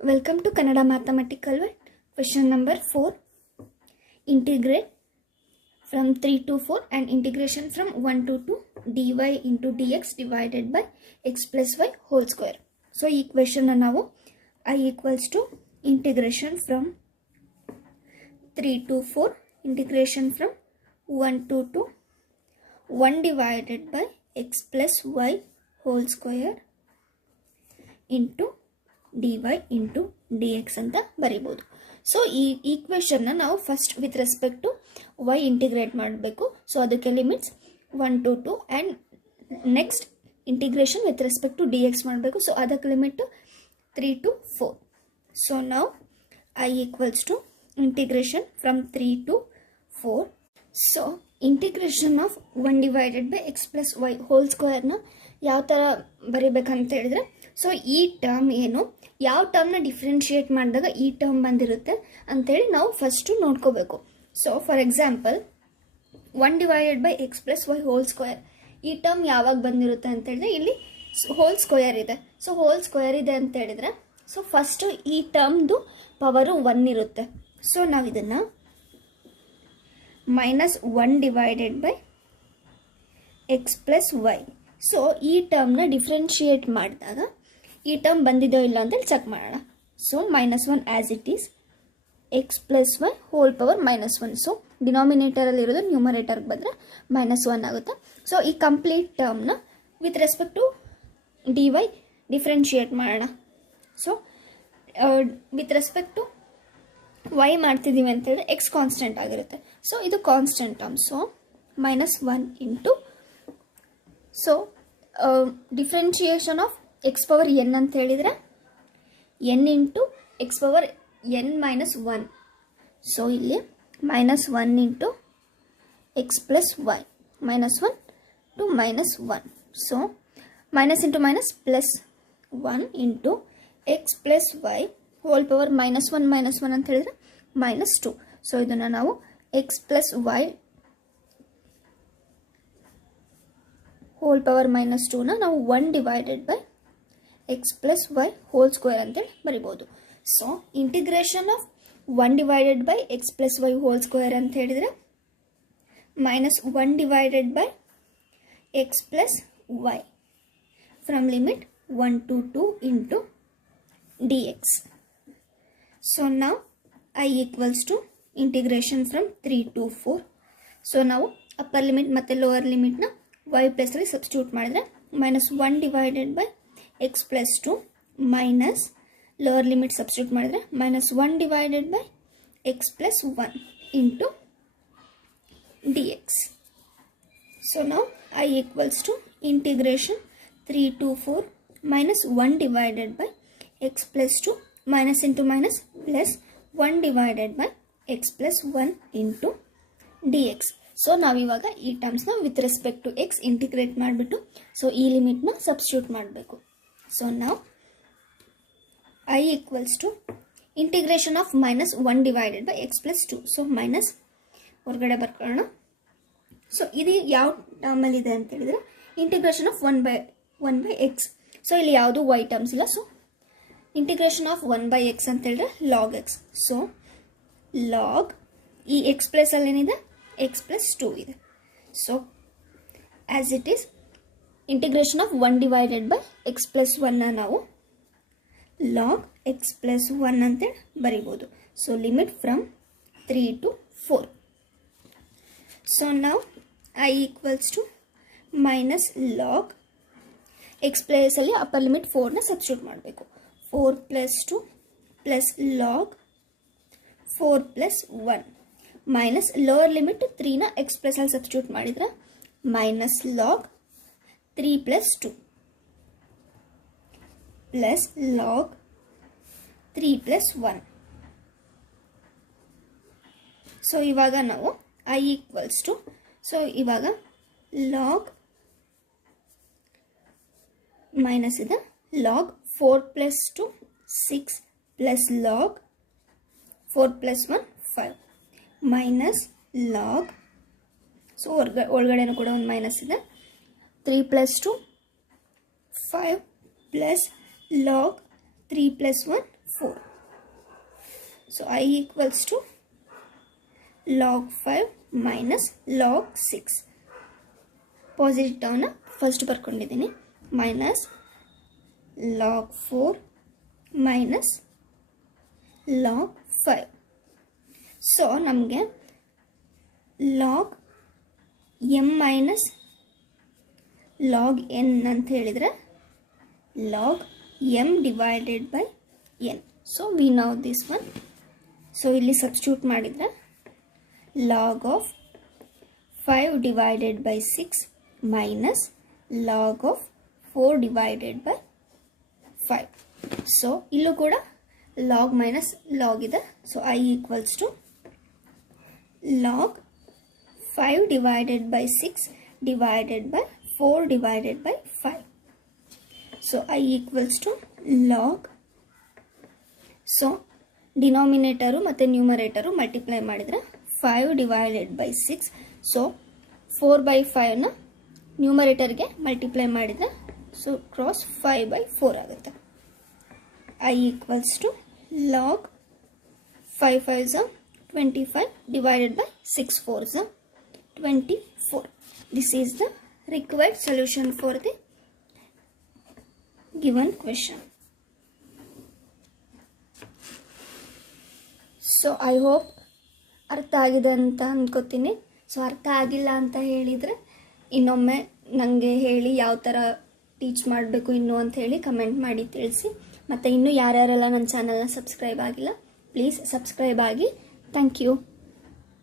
Welcome to Kannada Mathematical World. Question number 4. Integrate from 3 to 4 and integration from 1 to 2 dy into dx divided by x plus y whole square. So, this question now I equals to integration from 3 to 4, integration from 1 to 2, 1 divided by x plus y whole square into dy into dx ಅಂತ ಬರೀಬಹುದು. So ಈ ಈಕ್ವೇಷನ್ನ ನಾವು first with respect to y integrate ಮಾಡಬೇಕು. So ಅದಕ್ಕೆ limits 1 to 2 and next integration with respect to dx ಮಾಡಬೇಕು. So ಅದಕ್ಕೆ limit 3 to 4. So ನಾವು I equals to integration from 3 to 4. So integration of 1 divided by X plus Y whole ಸ್ಕ್ವೇರ್ನ ಯಾವ ಥರ ಬರೀಬೇಕಂತ ಹೇಳಿದ್ರೆ, so ಈ ಟರ್ಮ್ ಏನು, ಯಾವ ಟರ್ಮ್ನ ಡಿಫ್ರೆನ್ಷಿಯೇಟ್ ಮಾಡಿದಾಗ ಈ ಟರ್ಮ್ ಬಂದಿರುತ್ತೆ ಅಂತೇಳಿ ನಾವು ಫಸ್ಟು ನೋಡ್ಕೋಬೇಕು. So for example 1 divided by X plus Y whole square, ಈ ಟರ್ಮ್ ಯಾವಾಗ ಬಂದಿರುತ್ತೆ ಅಂತ ಹೇಳಿದ್ರೆ ಇಲ್ಲಿ ಹೋಲ್ ಸ್ಕ್ವೇರ್ ಇದೆ. ಸೊ ಹೋಲ್ ಸ್ಕ್ವೇರ್ ಇದೆ ಅಂತ ಹೇಳಿದ್ರೆ ಸೊ ಫಸ್ಟು ಈ ಟರ್ಮ್ದು ಪವರು 1 ಇರುತ್ತೆ. ಸೊ ನಾವು ಇದನ್ನು -1 divided by X plus Y, so ಈ ಟರ್ಮ್ನ ಡಿಫ್ರೆನ್ಷಿಯೇಟ್ ಮಾಡಿದಾಗ ಈ ಟರ್ಮ್ ಬಂದಿದೋ ಇಲ್ಲ ಅಂತೇಳಿ ಚೆಕ್ ಮಾಡೋಣ. So -1 as it is x plus Y whole power -1. So ಡಿನಾಮಿನೇಟರಲ್ಲಿ ಇರೋದು ನ್ಯೂಮರೇಟರ್ಗೆ ಬಂದರೆ -1 ಆಗುತ್ತೆ. ಸೊ ಈ ಕಂಪ್ಲೀಟ್ ಟರ್ಮ್ನ with respect to d y differentiate ಮಾಡೋಣ. So with respect to y ಮಾಡ್ತಿದ್ದೀವಿ ಅಂತೇಳಿದ್ರೆ ಎಕ್ಸ್ ಕಾನ್ಸ್ಟೆಂಟ್ ಆಗಿರುತ್ತೆ. ಸೊ ಇದು constant term. So -1 into, so differentiation of x power n ಅಂತ ಹೇಳಿದರೆ n into x power n -1. So ಇಲ್ಲಿ -1 into x plus Y, -1 to -1. So minus into minus plus 1 into x plus Y whole power -1 ಅಂತ ಹೇಳಿದ್ರೆ -2. So ಇದನ್ನು ನಾವು x plus Y whole power -2ನ ನಾವು 1 divided by X plus Y whole square ಅಂತೇಳಿ ಬರಿಬೋದು. So integration of 1 divided by X plus Y whole square ಅಂತ ಹೇಳಿದರೆ -1 divided by X plus y from limit 1 to 2 into dx. So ನಾವು I equals to integration from 3 to 4. So ನಾವು upper limit ಮತ್ತು lower ಲಿಮಿಟ್ನ y ಪ್ಲಸ್ಲ್ಲಿ substitute ಮಾಡಿದರೆ -1 divided by X plus 2 minus lower limit substitute ಮಾಡಿದರೆ -1 divided by X plus 1 into dx. So ನಾವು I equals to integration 3 to 4 -1 divided by X plus 2 minus into minus plus 1 divided by X plus 1 into dx. So ನಾವಿವಾಗ ಈ ಟರ್ಮ್ಸ್ನ with respect to X integrate ಮಾಡಿಬಿಟ್ಟು so ಈ ಲಿಮಿಟ್ನ substitute ಮಾಡಬೇಕು. So ನಾವು I equals to integration of -1 divided by X plus 2. So minus ಹೊರಗಡೆ ಬರ್ಕೊಳ್ಳೋಣ. ಸೊ ಇದು ಯಾವ ಟರ್ಮಲ್ಲಿದೆ ಅಂತ ಹೇಳಿದರೆ integration of 1 by x. So ಇಲ್ಲಿ ಯಾವುದು ವೈ ಟರ್ಮ್ಸ್ ಇಲ್ಲ. So integration of 1 by x ಅಂತ ಹೇಳಿದ್ರೆ ಲಾಗ್ ಎಕ್ಸ್. ಸೊ ಲಾಗ್ ಈ ಎಕ್ಸ್ ಪ್ಲಸ್ ಅಲ್ಲಿ ಏನಿದೆ ಎಕ್ಸ್ ಪ್ಲಸ್ 2 ಇದೆ. So as it is integration of 1 divided by X plus 1ನ ನಾವು ಲಾಗ್ ಎಕ್ಸ್ ಪ್ಲಸ್ 1 ಅಂತೇಳಿ ಬರಿಬೋದು. So limit from 3 to 4. So ನಾವು I equals to minus log x ಪ್ಲೇಸಲ್ಲಿ ಅಪ್ಪರ್ ಲಿಮಿಟ್ 4ನ ಸಬ್ಸ್ಟಿಟ್ಯೂಟ್ ಮಾಡಬೇಕು. 4 plus 2 plus log 4 plus 1 minus lower limit 3ನ x ಪ್ಲಸಲ್ಲಿ ಸಬ್ಸ್ಟಿಟ್ಯೂಟ್ ಮಾಡಿದರೆ minus log 3 plus 2 plus log 3 plus 1. So ಇವಾಗ ನಾವು I ಈಕ್ವಲ್ಸ್ ಟು, ಸೊ ಇವಾಗ ಲಾಗ್ ಮೈನಸ್ ಇದೆ log 4 plus 2 6 plus log 4 plus 1 5 minus log, so ಒಳಗಡೆನೂ ಕೂಡ ಒಂದು ಮೈನಸ್ ಇದೆ 3 plus 2 5 plus log 3 plus 1 4. So I equals to log 5 minus log 6. Positive ಟರ್ಮ್ನ first ಬರ್ಕೊಂಡಿದ್ದೀನಿ. Minus log 4 minus log 5. So ನಮಗೆ log m minus log n ಅಂತ ಹೇಳಿದರೆ log m divided by n. So we know this one. So ಇಲ್ಲಿ substitute ಮಾಡಿದರೆ log of 5 divided by 6 minus log of 4 divided by 5. So ಇಲ್ಲೂ ಕೂಡ log minus log ಇದೆ. So I equals to log 5 divided by 6 divided by 4 divided by 5. So I equals to log. So denominator ಮತ್ತು numerator multiply ಮಾಡಿದ್ರೆ 5 divided by 6. So 4 by 5 ನ numerator ಗೆ multiply ಮಾಡಿದ್ರೆ so cross 5 by 4 ಆಗುತ್ತೆ. I equals to log 5 5s are 25 divided by 6 4s are 24. This is the required solution for the given question. So I hope ಅರ್ಥ ಆಗಿದೆ ಅಂತ ಅನ್ಕೋತೀನಿ. So ಅರ್ಥ ಆಗಿಲ್ಲ ಅಂತ ಹೇಳಿದರೆ ಇನ್ನೊಮ್ಮೆ ನನಗೆ ಹೇಳಿ ಯಾವ ಥರ ಟೀಚ್ ಮಾಡಬೇಕು ಇನ್ನೂ ಅಂತ ಹೇಳಿ ಕಮೆಂಟ್ ಮಾಡಿ ತಿಳಿಸಿ. ಮತ್ತು ಇನ್ನೂ ಯಾರ್ಯಾರೆಲ್ಲ ನನ್ನ ಚಾನಲ್ನ ಸಬ್ಸ್ಕ್ರೈಬ್ ಆಗಿಲ್ಲ ಪ್ಲೀಸ್ ಸಬ್ಸ್ಕ್ರೈಬ್ ಆಗಿ. Thank you.